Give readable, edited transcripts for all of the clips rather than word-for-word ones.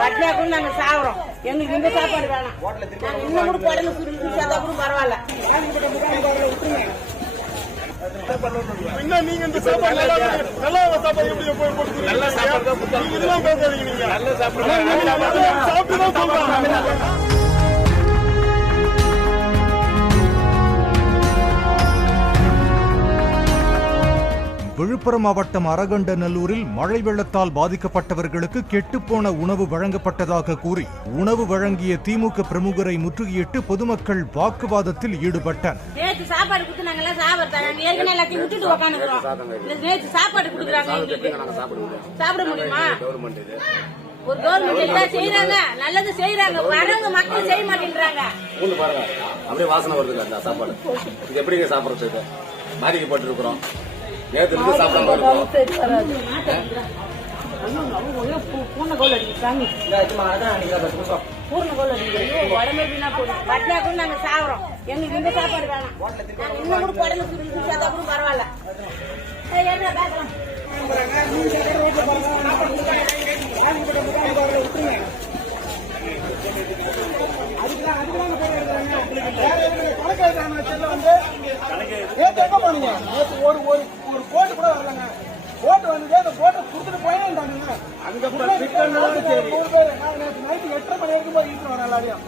பட்னியா கூட நாங்க சாப்பிடுறோம். எங்களுக்கு இந்த சாப்பாடு வேணாம். நாங்க இன்னும் கூட குடம்பு சுருந்தா கூட பரவாயில்ல. நீங்க இந்த சாப்பாடு நல்லா சாப்பாடு எப்படி போய் நல்ல சாப்பாடு இதெல்லாம் பேசாதீங்க. நீங்க நல்ல சாப்பாடு சாப்பிட்டு தான் சொல்றாங்க. விழுப்புரம் மாவட்டம் அரகண்டநல்லூரில் மழை வெள்ளத்தால் பாதிக்கப்பட்டவர்களுக்கு கெட்டுப்போன உணவு வழங்கப்பட்டதாக கூறி உணவு வழங்கிய திமுக பிரமுகரை முற்றுகையிட்டு பொதுமக்கள் வாக்குவாதத்தில் ஈடுபட்டனர். நேற்று சாப்பாடு கொடுத்து நாங்கெல்லாம் சாப்பிடுறோம். எல்லாத்தையும் விட்டுட்டு உட்காந்துக்கிறோம். நேற்று சாப்பாடு கொடுக்குறாங்க. சாப்பிட முடியுமா? ஒரு கவர்மெண்ட் செய்யறாங்க, நல்லது செய்யறாங்க. வரவங்க மக்கள் செய்ய மாட்டேங்கிறாங்க. அப்படியே வாசனை வருது அந்த சாப்பாடு. இது எப்படிங்க சாப்பிடுறது? பாதிக்கப்பட்டு இருக்கிறோம். நேற்று சாப்பிடாம பட்னியா கூட நாங்க சாப்பிடுறோம். எங்களுக்கு இந்த சாப்பாடு வேணாம். நாங்க இன்னும் கூட குடம்பு சுருந்தா கூட பரவாயில்ல. ஒரு கோட்டு கூட வரலங்க. கோட்டு வந்து அந்த கோட்டை கொடுத்துட்டு போயிருந்தாங்க. அங்க நைட்டு 8:30 மணி வரைக்கும் போய் இருக்கிறோம் எல்லாரையும்.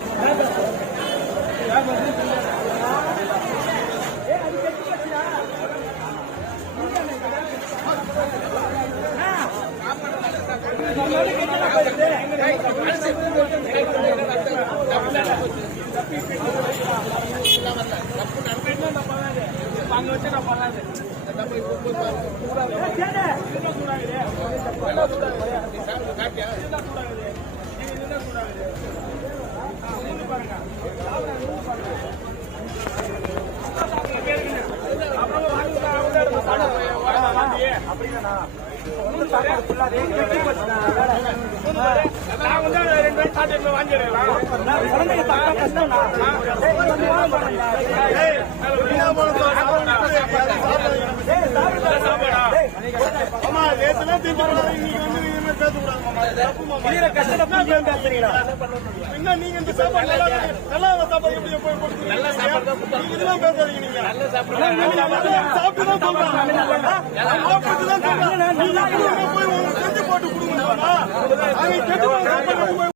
அங்க வச்சு நான் பண்ணாது அப்படின்னா நான் வந்து 2 வயசு சாட்டில வாங்கிடுறேன். நீங்க இந்த சாப்பாடு நல்லா சாப்பாடு எப்படி போய் நல்ல சாப்பாடு இதெல்லாம் பேசாதீங்க. நீங்க நல்ல சாப்பாடு சாப்பிட்டு தான் சொல்றாங்க. போய் செஞ்சு போட்டு கொடுங்க.